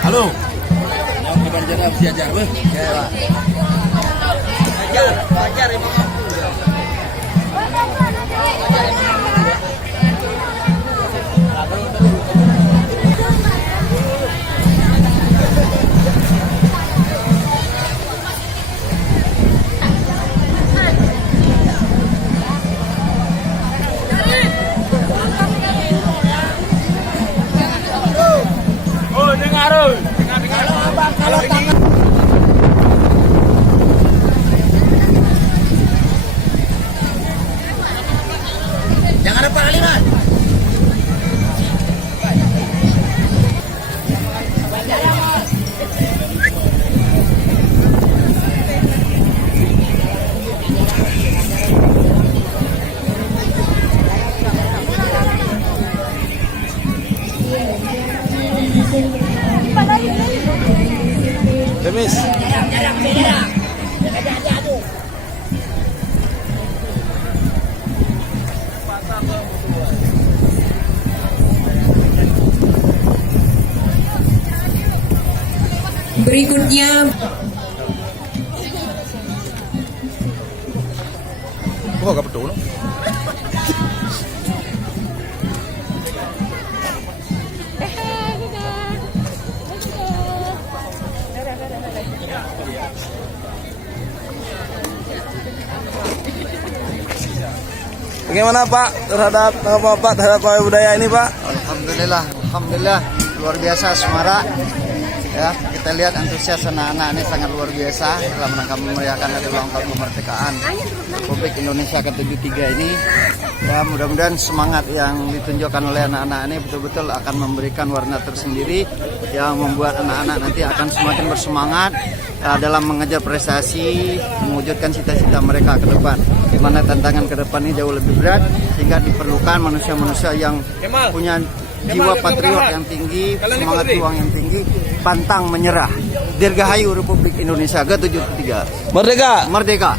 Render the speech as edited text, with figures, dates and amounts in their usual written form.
Halo. Yang kapan jadi siajar beh? Ya, Pak. Wajar Imam. Oh, dengar. Dengar. Kalau ini jangan lupa kali, Mas. Demis. Berikutnya Oh, gak betul. Bagaimana Pak terhadap Bapak terhadap pawai budaya ini Pak? Alhamdulillah luar biasa Semarang. Ya, kita lihat antusias anak-anak ini sangat luar biasa dalam rangka memeriahkan hari ulang tahun kemerdekaan Republik Indonesia ke-73 ini. Ya, mudah-mudahan semangat yang ditunjukkan oleh anak-anak ini betul-betul akan memberikan warna tersendiri yang membuat anak-anak nanti akan semakin bersemangat dalam mengejar prestasi, mewujudkan cita-cita mereka ke depan. Di mana tantangan ke depan ini jauh lebih berat sehingga diperlukan manusia-manusia yang punya jiwa patriot yang tinggi, semangat juang yang tinggi, pantang menyerah. Dirgahayu Republik Indonesia ke-73. Merdeka. Merdeka.